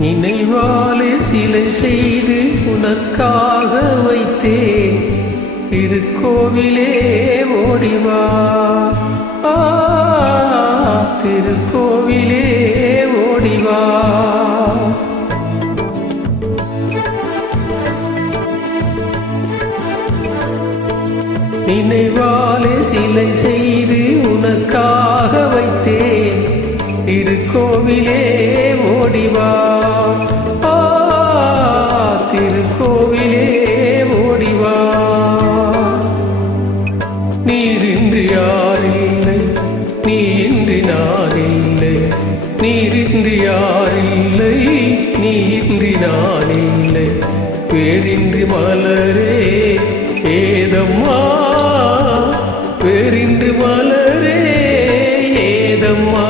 நினைவாலே சிலை செய்து உனக்காக வைத்தேன் திருக்கோவிலே ஓடிவா திருக்கோவிலே ஓடிவா நினைவாலே சிலை செய்து உனக்காக வைத்தேன் திருக்கோவிலே ஓடிவா திருக்கோவிலே ஓடிவா நீரின்றி யாரில்லை நீ இன்றி நான் இல்லை நீரின்றி யாரில்லை நீ இன்றி நான் இல்லை பேரின்றி மலரே ஏதம்மா பேரின்றி மலரே ஏதம்மா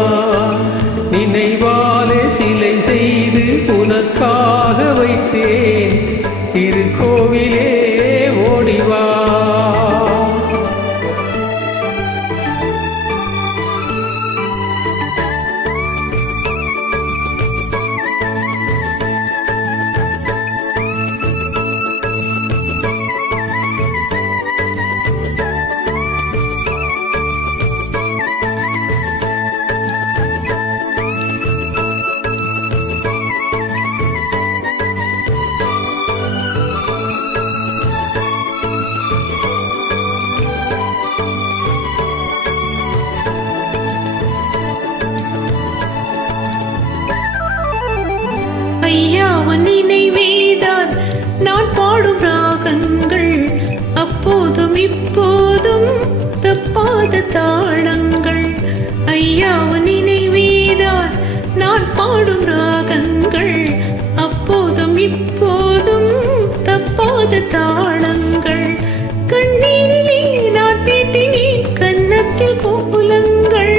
நினைவாலே சிலை செய்து உனக்காக வைத்தேன் திருக்கோவிலே ஓடிவா ஐயாவன் நினைவேதான் நான் பாடும் ராகங்கள் அப்போதும் இப்போதும் தப்பாத தாளங்கள் ஐயாவன் நினைவேதான் நான் பாடும் ராகங்கள் அப்போதும் இப்போதும் தப்பாத தாளங்கள் கண்ணீரிலே நான் தீட்டினேன் கன்னத்தில் கோலங்கள்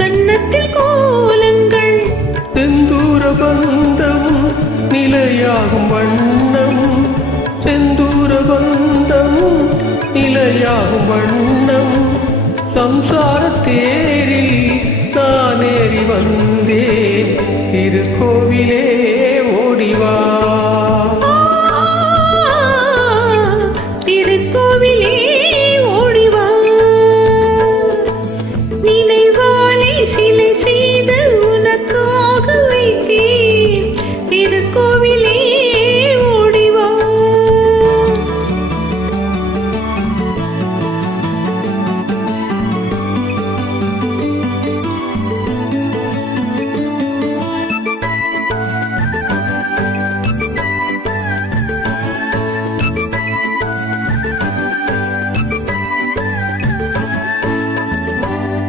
கன்னத்தில் கோலங்கள் செந்தூர பந்தம் நிலையாகும் வண்ணம் செந்தூர பந்தம் நிலையாகும் வண்ணம் சம்சார தேரில் நான் ஏறி வந்தேன் திருக்கோவிலே ஓடிவா திருக்கோவிலே ஓடிவா நினைவாலே சிலை செய்து உனக்காக வைத்தேன் திருக்கோவிலே ஓடிவா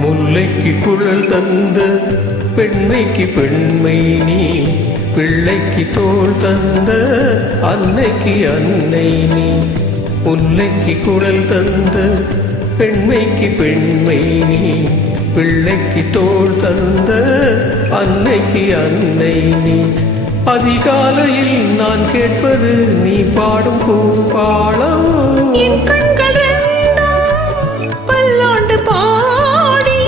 முல்லைக்கு குழல் தந்த பெண்மைக்கு பெண்மை நீ பிள்ளைக்கு தோள் தந்த அன்னைக்கு அன்னை நீ முல்லைக்கு குழல் தந்த பெண்மைக்கு பெண்மை நீ பிள்ளைக்கு தோள் தந்த அன்னைக்கு அன்னை நீ அதிகாலையில் நான் கேட்பது நீ பாடும் பூபாளம் என் கண்கள் ரெண்டும் பல்லாண்டு பாடி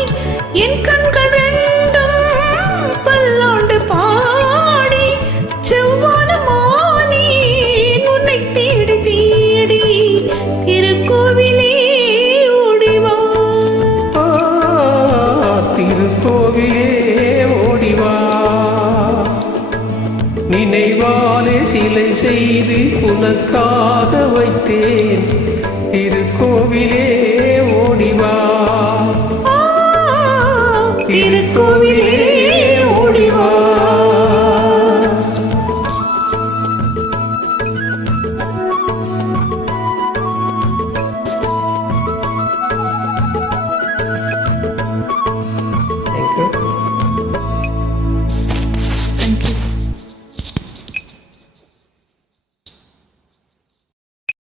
என் கண்கள் ரெண்டும் பல்லாண்டு பாடி செவ்வானமானே உன்னை தேடி தேடி திருக்கோவிலே ஓடிவா திருக்கோவிலே ஓடிவா நினைவாலே சிலை செய்து உனக்காக வைத்தேன் திருக்கோவிலே ஓடிவா திருக்கோவிலே